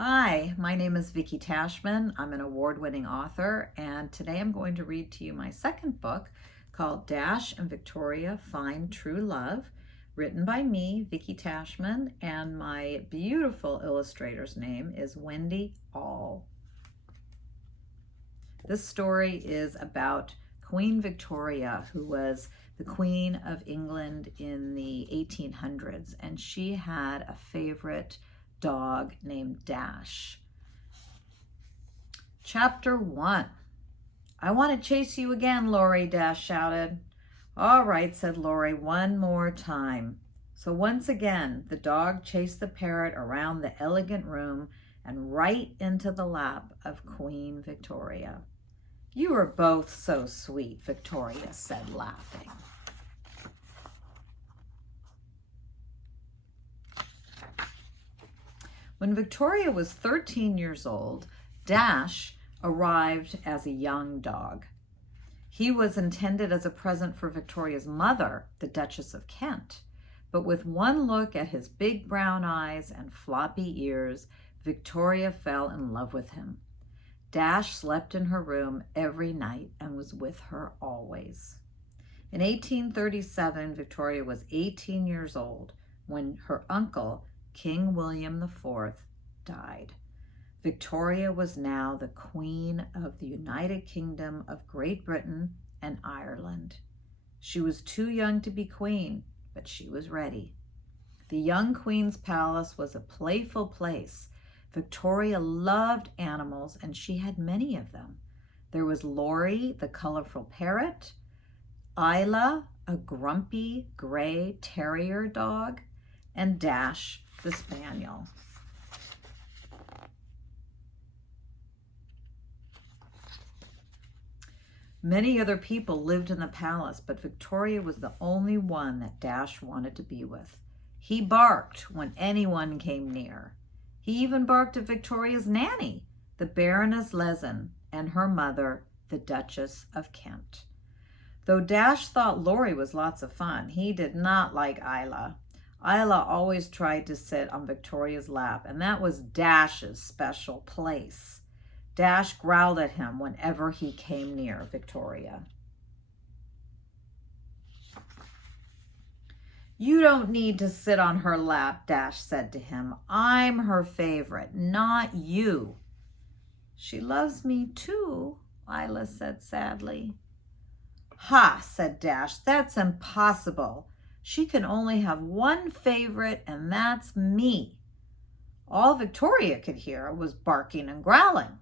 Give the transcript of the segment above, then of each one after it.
Hi, my name is Vicki Tashman. I'm an award-winning author, and today I'm going to read to you my second book called Dash and Victoria Find True Love, written by me, Vicki Tashman, and my beautiful illustrator's name is Wendy All. This story is about Queen Victoria, who was the Queen of England in the 1800s, and she had a favorite dog named Dash. Chapter 1. "I want to chase you again, Laurie," Dash shouted. "All right," said Laurie, "one more time." So once again, the dog chased the parrot around the elegant room and right into the lap of Queen Victoria. "You are both so sweet," Victoria said, laughing. When Victoria was 13 years old, Dash arrived as a young dog. He was intended as a present for Victoria's mother, the Duchess of Kent, but with one look at his big brown eyes and floppy ears, Victoria fell in love with him. Dash slept in her room every night and was with her always. In 1837, Victoria was 18 years old when her uncle, King William IV, died. Victoria was now the Queen of the United Kingdom of Great Britain and Ireland. She was too young to be queen, but she was ready. The young queen's palace was a playful place. Victoria loved animals, and she had many of them. There was Laurie, the colorful parrot, Isla, a grumpy gray terrier dog, and Dash, the spaniel. Many other people lived in the palace, but Victoria was the only one that Dash wanted to be with. He barked when anyone came near. He even barked at Victoria's nanny, the Baroness Lezen, and her mother, the Duchess of Kent. Though Dash thought Laurie was lots of fun, he did not like Isla. Isla always tried to sit on Victoria's lap, and that was Dash's special place. Dash growled at him whenever he came near Victoria. "You don't need to sit on her lap," Dash said to him. "I'm her favorite, not you." "She loves me too," Isla said sadly. "Ha," said Dash, "that's impossible. She can only have one favorite, and that's me." All Victoria could hear was barking and growling.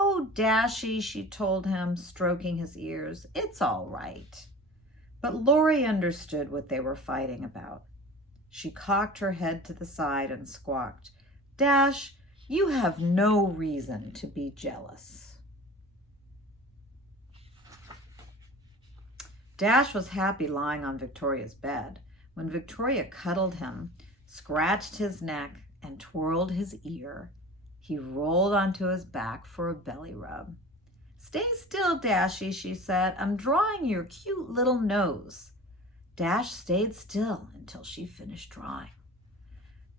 "Oh, Dashy," she told him, stroking his ears, "it's all right." But Laurie understood what they were fighting about. She cocked her head to the side and squawked, "Dash, you have no reason to be jealous." Dash was happy lying on Victoria's bed when Victoria cuddled him, scratched his neck, and twirled his ear. He rolled onto his back for a belly rub. "Stay still, Dashy," she said. "I'm drawing your cute little nose." Dash stayed still until she finished drawing.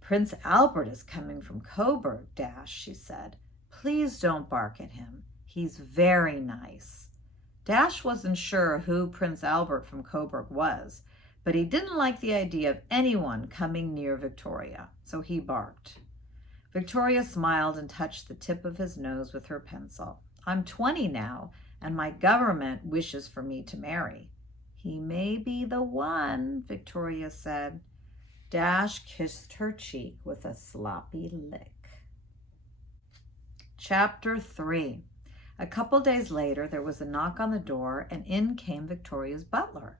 "Prince Albert is coming from Coburg, Dash," she said. "Please don't bark at him. He's very nice." Dash wasn't sure who Prince Albert from Coburg was, but he didn't like the idea of anyone coming near Victoria, so he barked. Victoria smiled and touched the tip of his nose with her pencil. "I'm 20 now, and my government wishes for me to marry." "He may be the one," Victoria said. Dash kissed her cheek with a sloppy lick. Chapter 3. A couple days later, there was a knock on the door, and in came Victoria's butler.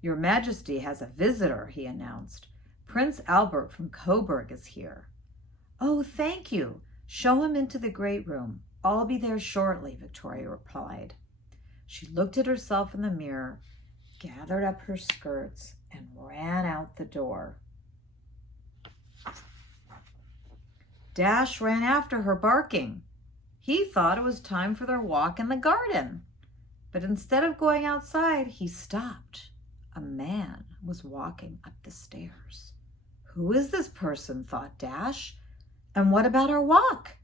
"Your Majesty has a visitor," he announced. "Prince Albert from Coburg is here." "Oh, thank you. Show him into the great room. I'll be there shortly," Victoria replied. She looked at herself in the mirror, gathered up her skirts, and ran out the door. Dash ran after her, barking. He thought it was time for their walk in the garden. But instead of going outside, he stopped. A man was walking up the stairs. "Who is this person?" thought Dash. And what about our walk?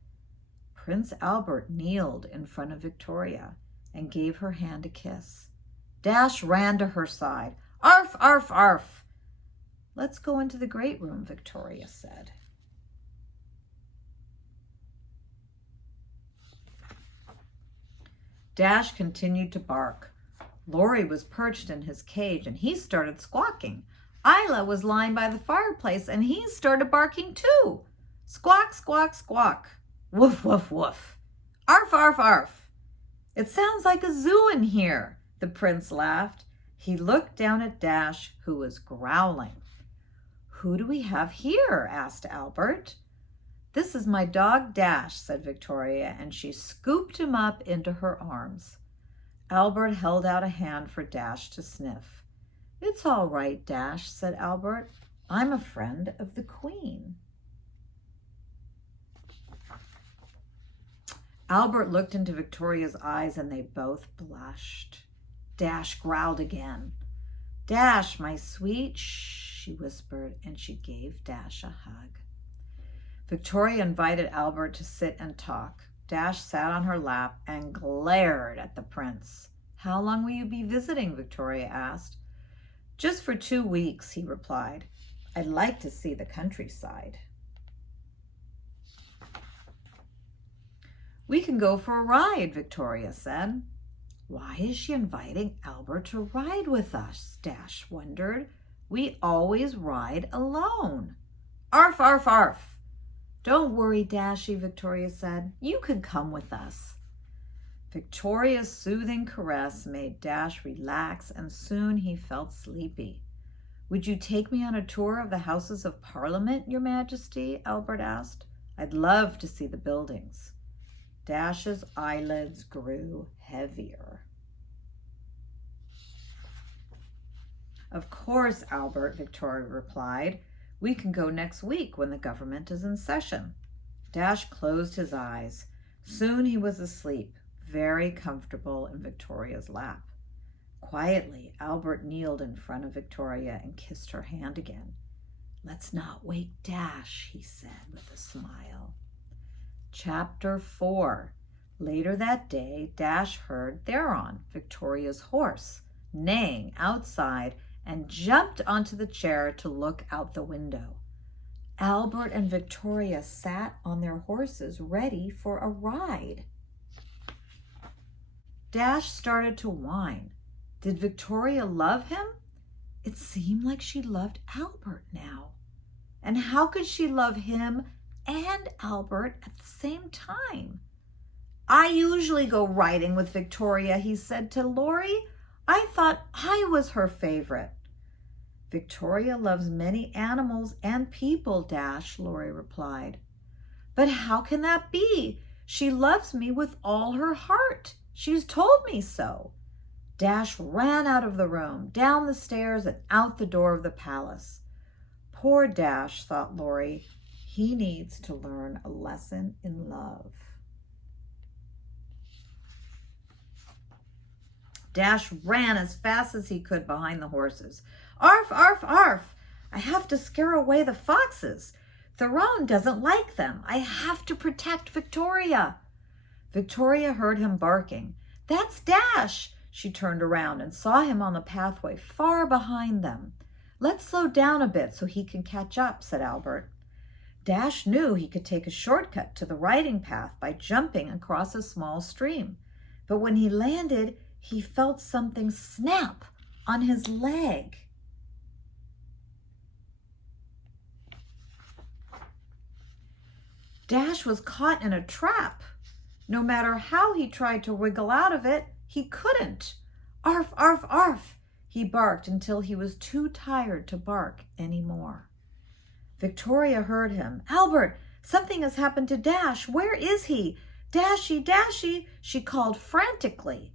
Prince Albert kneeled in front of Victoria and gave her hand a kiss. Dash ran to her side. Arf, arf, arf. Let's go into the great room, Victoria said. Dash continued to bark. Laurie was perched in his cage and he started squawking. Isla was lying by the fireplace and he started barking too. Squawk, squawk, squawk. Woof, woof, woof. Arf, arf, arf. It sounds like a zoo in here, the prince laughed. He looked down at Dash, who was growling. Who do we have here? Asked Albert. This is my dog Dash, said Victoria, and she scooped him up into her arms. Albert held out a hand for Dash to sniff. It's all right, Dash, said Albert. I'm a friend of the Queen. Albert looked into Victoria's eyes and they both blushed. Dash growled again. Dash, my sweet, shh, she whispered, and she gave Dash a hug. Victoria invited Albert to sit and talk. Dash sat on her lap and glared at the prince. How long will you be visiting? Victoria asked. Just for 2 weeks, he replied. I'd like to see the countryside. We can go for a ride, Victoria said. Why is she inviting Albert to ride with us? Dash wondered. We always ride alone. Arf, arf, arf. Don't worry, Dashy, Victoria said. You can come with us. Victoria's soothing caress made Dash relax, and soon he felt sleepy. Would you take me on a tour of the Houses of Parliament, Your Majesty? Albert asked. I'd love to see the buildings. Dash's eyelids grew heavier. Of course, Albert, Victoria replied. We can go next week when the government is in session. Dash closed his eyes. Soon he was asleep, very comfortable in Victoria's lap. Quietly, Albert kneeled in front of Victoria and kissed her hand again. Let's not wake Dash, he said with a smile. Chapter 4. Later that day, Dash heard Theron, Victoria's horse, neighing outside and jumped onto the chair to look out the window. Albert and Victoria sat on their horses ready for a ride. Dash started to whine. Did Victoria love him? It seemed like she loved Albert now. And how could she love him and Albert at the same time? I usually go riding with Victoria, he said to Laurie. I thought I was her favorite. Victoria loves many animals and people, Dash, Laurie replied. But how can that be? She loves me with all her heart. She's told me so. Dash ran out of the room, down the stairs, and out the door of the palace. Poor Dash, thought Laurie. He needs to learn a lesson in love. Dash ran as fast as he could behind the horses. Arf, arf, arf! I have to scare away the foxes. Theron doesn't like them. I have to protect Victoria. Victoria heard him barking. That's Dash! She turned around and saw him on the pathway far behind them. Let's slow down a bit so he can catch up, said Albert. Dash knew he could take a shortcut to the riding path by jumping across a small stream. But when he landed, he felt something snap on his leg. Dash was caught in a trap. No matter how he tried to wiggle out of it, he couldn't. Arf, arf, arf, he barked until he was too tired to bark anymore. Victoria heard him. Albert, something has happened to Dash. Where is he? Dashy, Dashy, she called frantically.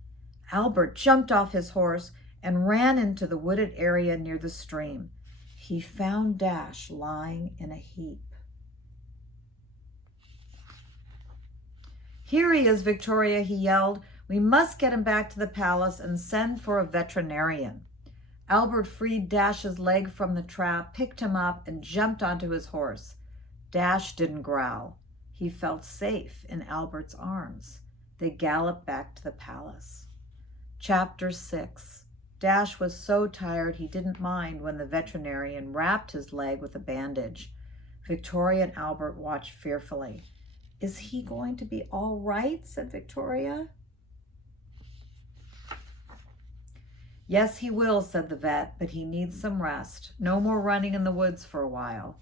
Albert jumped off his horse and ran into the wooded area near the stream. He found Dash lying in a heap. Here he is, Victoria, he yelled. We must get him back to the palace and send for a veterinarian. Albert freed Dash's leg from the trap, picked him up, and jumped onto his horse. Dash didn't growl. He felt safe in Albert's arms. They galloped back to the palace. Chapter 6. Dash was so tired he didn't mind when the veterinarian wrapped his leg with a bandage. Victoria and Albert watched fearfully. "Is he going to be all right?" said Victoria. "Yes, he will," said the vet, "but he needs some rest. No more running in the woods for a while."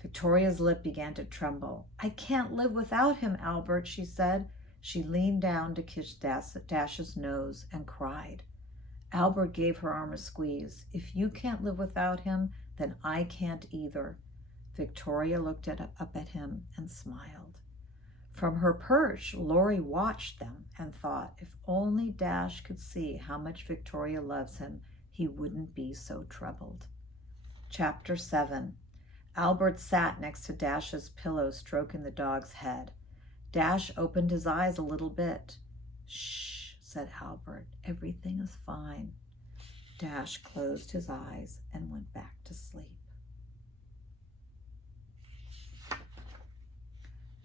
Victoria's lip began to tremble. "I can't live without him, Albert," she said. She leaned down to kiss Dash's nose and cried. Albert gave her arm a squeeze. "If you can't live without him, then I can't either." Victoria looked up at him and smiled. From her perch, Lori watched them and thought, if only Dash could see how much Victoria loves him, he wouldn't be so troubled. Chapter 7. Albert sat next to Dash's pillow, stroking the dog's head. Dash opened his eyes a little bit. "Shh," said Albert. "Everything is fine." Dash closed his eyes and went back to sleep.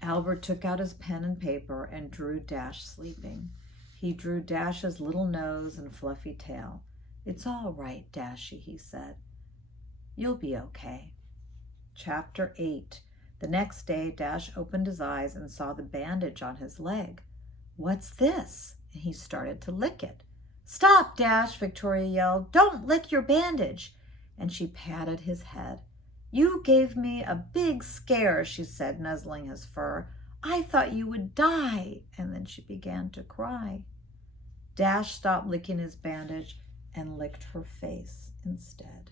Albert took out his pen and paper and drew Dash sleeping. He drew Dash's little nose and fluffy tail. "It's all right, Dashy," he said. "You'll be okay." Chapter 8. The next day, Dash opened his eyes and saw the bandage on his leg. "What's this?" And he started to lick it. "Stop, Dash!" Victoria yelled. "Don't lick your bandage!" And she patted his head. "You gave me a big scare," she said, nuzzling his fur. "I thought you would die." And then she began to cry. Dash stopped licking his bandage and licked her face instead.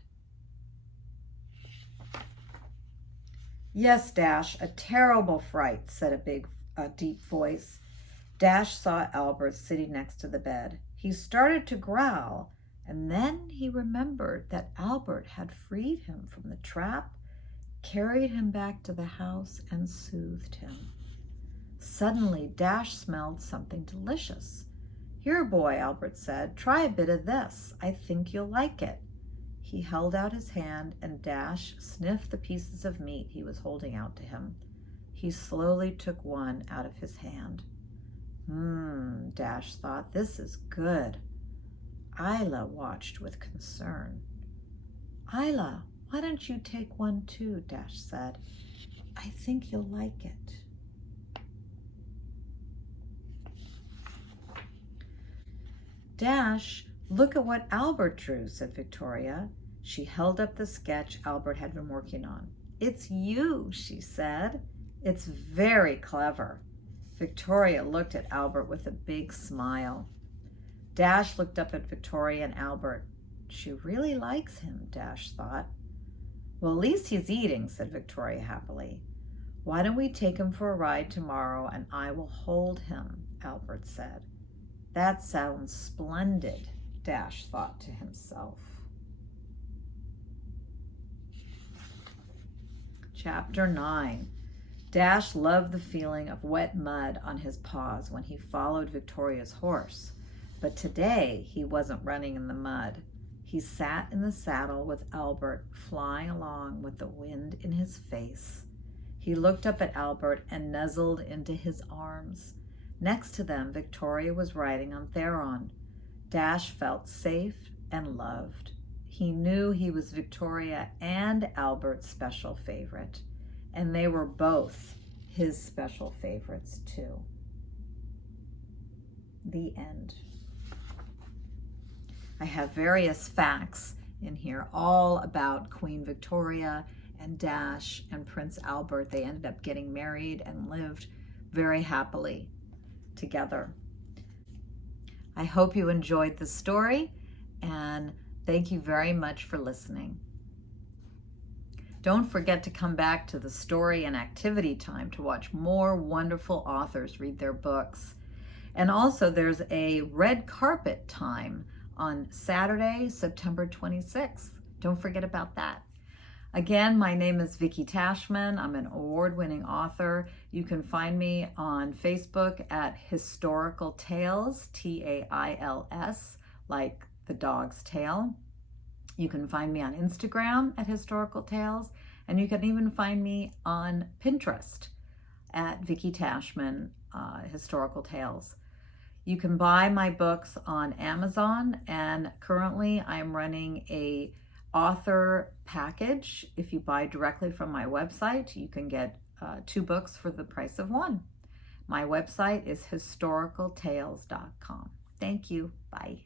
"Yes, Dash, a terrible fright," said a deep voice. Dash saw Albert sitting next to the bed. He started to growl, and then he remembered that Albert had freed him from the trap, carried him back to the house, and soothed him. Suddenly, Dash smelled something delicious. "Here, boy," Albert said, "try a bit of this. I think you'll like it." He held out his hand, and Dash sniffed the pieces of meat he was holding out to him. He slowly took one out of his hand. Dash thought, "this is good." Isla watched with concern. "Isla, why don't you take one too?" Dash said. "I think you'll like it." "Dash, look at what Albert drew," said Victoria. She held up the sketch Albert had been working on. "It's you," she said. "It's very clever." Victoria looked at Albert with a big smile. Dash looked up at Victoria and Albert. She really likes him, Dash thought. "Well, at least he's eating," said Victoria happily. "Why don't we take him for a ride tomorrow and I will hold him," Albert said. "That sounds splendid," Dash thought to himself. Chapter 9. Dash loved the feeling of wet mud on his paws when he followed Victoria's horse. But today he wasn't running in the mud. He sat in the saddle with Albert, flying along with the wind in his face. He looked up at Albert and nuzzled into his arms. Next to them, Victoria was riding on Theron. Dash felt safe and loved. He knew he was Victoria and Albert's special favorite, and they were both his special favorites too. The end. I have various facts in here all about Queen Victoria and Dash and Prince Albert. They ended up getting married and lived very happily together. I hope you enjoyed the story, and thank you very much for listening. Don't forget to come back to the story and activity time to watch more wonderful authors read their books. And also there's a red carpet time on Saturday, September 26th. Don't forget about that. Again, my name is Vicki Tashman. I'm an award-winning author. You can find me on Facebook at Historical Tales, T-A-I-L-S, like the dog's tail. You can find me on Instagram at Historical Tales, And you can even find me on Pinterest at Vicki Tashman, Historical Tales. You can buy my books on Amazon, and currently I'm running a author package. If you buy directly from my website, you can get 2 books for the price of 1. My website is historicaltales.com. Thank you. Bye.